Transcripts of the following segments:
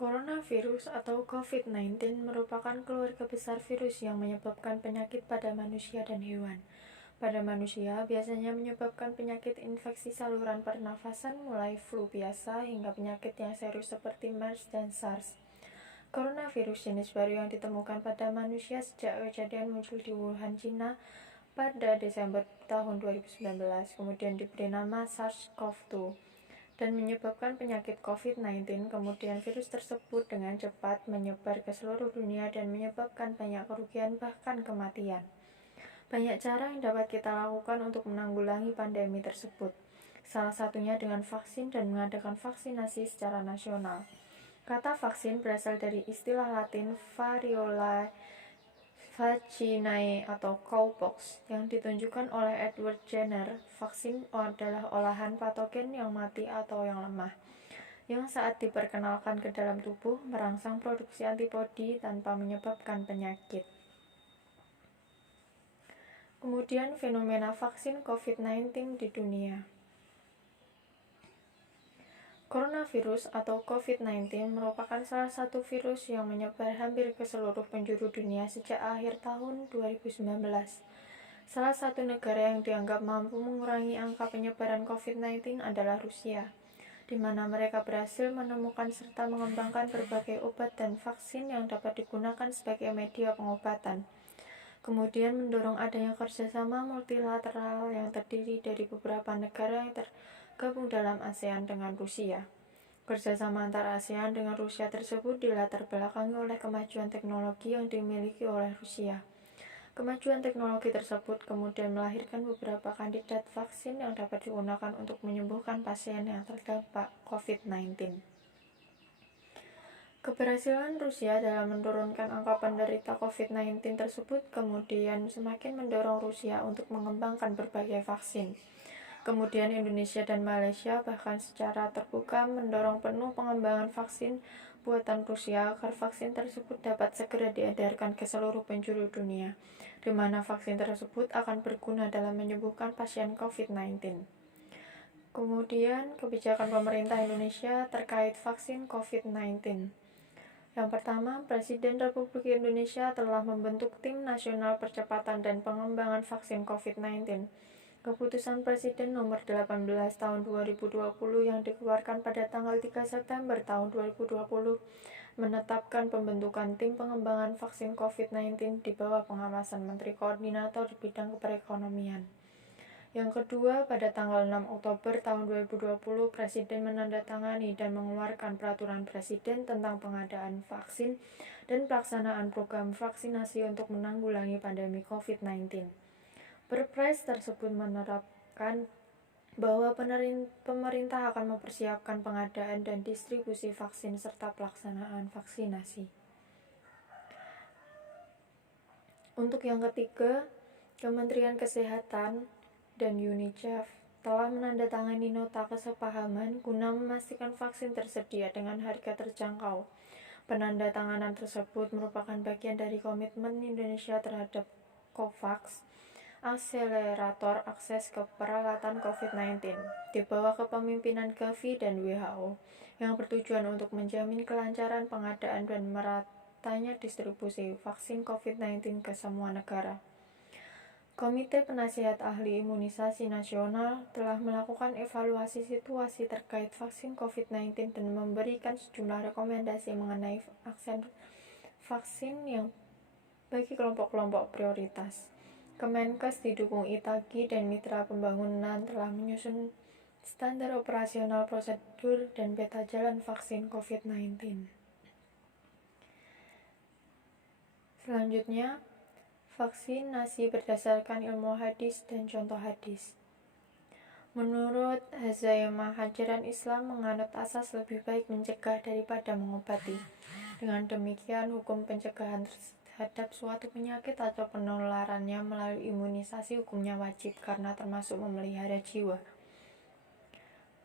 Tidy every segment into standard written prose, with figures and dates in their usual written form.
Coronavirus atau COVID-19 merupakan keluarga besar virus yang menyebabkan penyakit pada manusia dan hewan. Pada manusia, biasanya menyebabkan penyakit infeksi saluran pernafasan mulai flu biasa hingga penyakit yang serius seperti MERS dan SARS. Coronavirus jenis baru yang ditemukan pada manusia sejak kejadian muncul di Wuhan, Cina pada Desember tahun 2019, kemudian diberi nama SARS-CoV-2 dan menyebabkan penyakit COVID-19. Kemudian virus tersebut dengan cepat menyebar ke seluruh dunia dan menyebabkan banyak kerugian bahkan kematian. Banyak cara yang dapat kita lakukan untuk menanggulangi pandemi tersebut. Salah satunya dengan vaksin dan mengadakan vaksinasi secara nasional. Kata vaksin berasal dari istilah Latin variola vacinae atau cowpox yang ditunjukkan oleh Edward Jenner. Vaksin adalah olahan patogen yang mati atau yang lemah, yang saat diperkenalkan ke dalam tubuh merangsang produksi antibodi tanpa menyebabkan penyakit. Kemudian fenomena vaksin COVID-19 di dunia. Coronavirus atau COVID-19 merupakan salah satu virus yang menyebar hampir ke seluruh penjuru dunia sejak akhir tahun 2019. Salah satu negara yang dianggap mampu mengurangi angka penyebaran COVID-19 adalah Rusia, di mana mereka berhasil menemukan serta mengembangkan berbagai obat dan vaksin yang dapat digunakan sebagai media pengobatan. Kemudian mendorong adanya kerjasama multilateral yang terdiri dari beberapa negara yang tergabung dalam ASEAN dengan Rusia. Kerjasama antara ASEAN dengan Rusia tersebut dilatar belakangi oleh kemajuan teknologi yang dimiliki oleh Rusia. Kemajuan teknologi tersebut kemudian melahirkan beberapa kandidat vaksin yang dapat digunakan untuk menyembuhkan pasien yang terdampak COVID-19. Keberhasilan Rusia dalam menurunkan angka penderita COVID-19 tersebut kemudian semakin mendorong Rusia untuk mengembangkan berbagai vaksin. Kemudian Indonesia dan Malaysia bahkan secara terbuka mendorong penuh pengembangan vaksin buatan Rusia agar vaksin tersebut dapat segera diedarkan ke seluruh penjuru dunia, di mana vaksin tersebut akan berguna dalam menyembuhkan pasien COVID-19. Kemudian kebijakan pemerintah Indonesia terkait vaksin COVID-19. Yang pertama, Presiden Republik Indonesia telah membentuk Tim Nasional Percepatan dan Pengembangan Vaksin COVID-19. Keputusan Presiden nomor 18 tahun 2020 yang dikeluarkan pada tanggal 3 September tahun 2020 menetapkan pembentukan Tim Pengembangan Vaksin COVID-19 di bawah pengawasan Menteri Koordinator di bidang perekonomian. Yang kedua, pada tanggal 6 Oktober tahun 2020, Presiden menandatangani dan mengeluarkan Peraturan Presiden tentang pengadaan vaksin dan pelaksanaan program vaksinasi untuk menanggulangi pandemi COVID-19. Perpres tersebut menerapkan bahwa pemerintah akan mempersiapkan pengadaan dan distribusi vaksin serta pelaksanaan vaksinasi. Untuk yang ketiga, Kementerian Kesehatan dan UNICEF telah menandatangani nota kesepahaman guna memastikan vaksin tersedia dengan harga terjangkau. Penandatanganan tersebut merupakan bagian dari komitmen Indonesia terhadap COVAX, akselerator akses ke peralatan COVID-19, di bawah kepemimpinan Gavi dan WHO, yang bertujuan untuk menjamin kelancaran pengadaan dan meratanya distribusi vaksin COVID-19 ke semua negara. Komite Penasihat Ahli Imunisasi Nasional telah melakukan evaluasi situasi terkait vaksin COVID-19 dan memberikan sejumlah rekomendasi mengenai akses vaksin yang bagi kelompok-kelompok prioritas. Kemenkes didukung ITAGI dan mitra pembangunan telah menyusun standar operasional prosedur dan peta jalan vaksin COVID-19. Selanjutnya, vaksinasi berdasarkan ilmu hadis dan contoh hadis. Menurut Hazaimah, ajaran Islam menganut asas lebih baik mencegah daripada mengobati. Dengan demikian, hukum pencegahan terhadap suatu penyakit atau penularannya melalui imunisasi hukumnya wajib karena termasuk memelihara jiwa.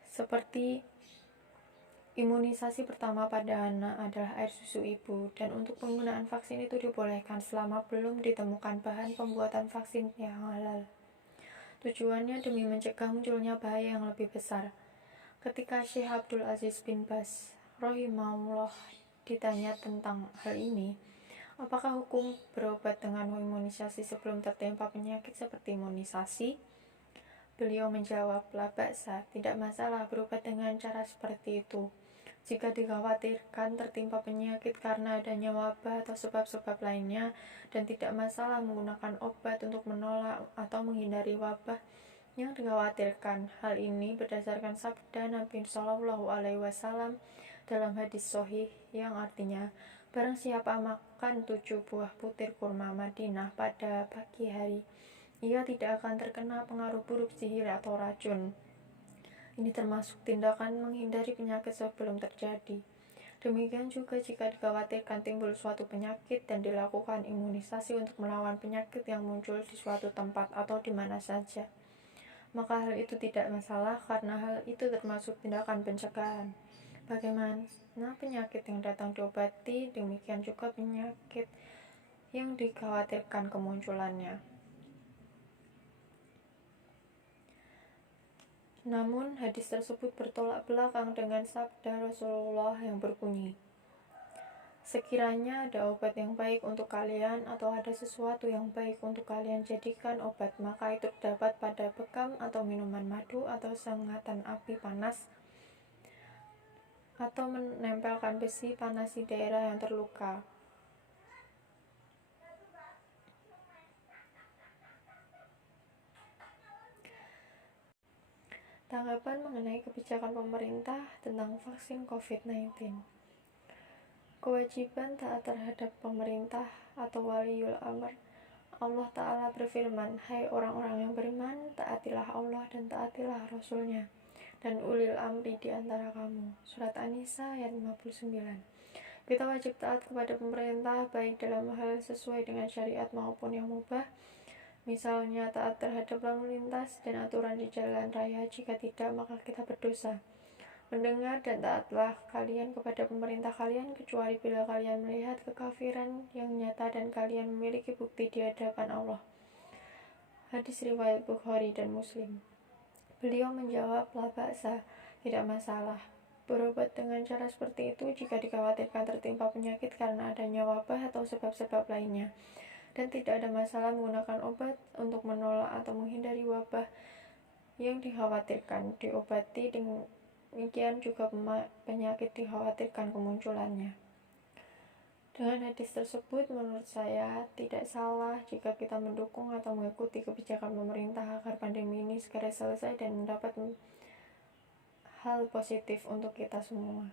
Seperti imunisasi pertama pada anak adalah air susu ibu, dan untuk penggunaan vaksin itu dibolehkan selama belum ditemukan bahan pembuatan vaksin yang halal. Tujuannya demi mencegah munculnya bahaya yang lebih besar. Ketika Syekh Abdul Aziz bin Baz rahimahullah ditanya tentang hal ini, apakah hukum berobat dengan imunisasi sebelum tertimpa penyakit seperti imunisasi? Beliau menjawab, la ba'sa, tidak masalah berobat dengan cara seperti itu. Jika dikhawatirkan tertimpa penyakit karena adanya wabah atau sebab-sebab lainnya, dan tidak masalah menggunakan obat untuk menolak atau menghindari wabah yang dikhawatirkan. Hal ini berdasarkan sabda Nabi Shallallahu Alaihi Wasallam dalam hadis sahih yang artinya, barang siapa makan 7 buah butir kurma Madinah pada pagi hari, ia tidak akan terkena pengaruh buruk sihir atau racun. Ini termasuk tindakan menghindari penyakit sebelum terjadi. Demikian juga jika dikhawatirkan timbul suatu penyakit dan dilakukan imunisasi untuk melawan penyakit yang muncul di suatu tempat atau di mana saja, maka hal itu tidak masalah karena hal itu termasuk tindakan pencegahan. Bagaimana penyakit yang datang diobati, demikian juga penyakit yang dikhawatirkan kemunculannya. Namun, hadis tersebut bertolak belakang dengan sabda Rasulullah yang berbunyi, sekiranya ada obat yang baik untuk kalian atau ada sesuatu yang baik untuk kalian jadikan obat, maka itu terdapat pada bekam atau minuman madu atau sengatan api panas atau menempelkan besi panas di daerah yang terluka. Tanggapan mengenai kebijakan pemerintah tentang vaksin COVID-19. Kewajiban taat terhadap pemerintah atau waliul amr. Allah Ta'ala berfirman, hai orang-orang yang beriman, taatilah Allah dan taatilah Rasulnya dan ulil amri di antara kamu. Surat An-Nisa ayat 59. Kita wajib taat kepada pemerintah baik dalam hal sesuai dengan syariat maupun yang mubah, misalnya taat terhadap lalu lintas dan aturan di jalan raya. Jika tidak, maka kita berdosa. Mendengar dan taatlah kalian kepada pemerintah kalian kecuali bila kalian melihat kekafiran yang nyata dan kalian memiliki bukti di hadapan Allah. Hadis riwayat Bukhari dan Muslim. Beliau menjawab, la ba'sa, tidak masalah berobat dengan cara seperti itu jika dikhawatirkan tertimpa penyakit karena adanya wabah atau sebab-sebab lainnya, dan tidak ada masalah menggunakan obat untuk menolak atau menghindari wabah yang dikhawatirkan. Diobati demikian juga penyakit dikhawatirkan kemunculannya. Dengan hadis tersebut, menurut saya tidak salah jika kita mendukung atau mengikuti kebijakan pemerintah agar pandemi ini segera selesai dan mendapat hal positif untuk kita semua.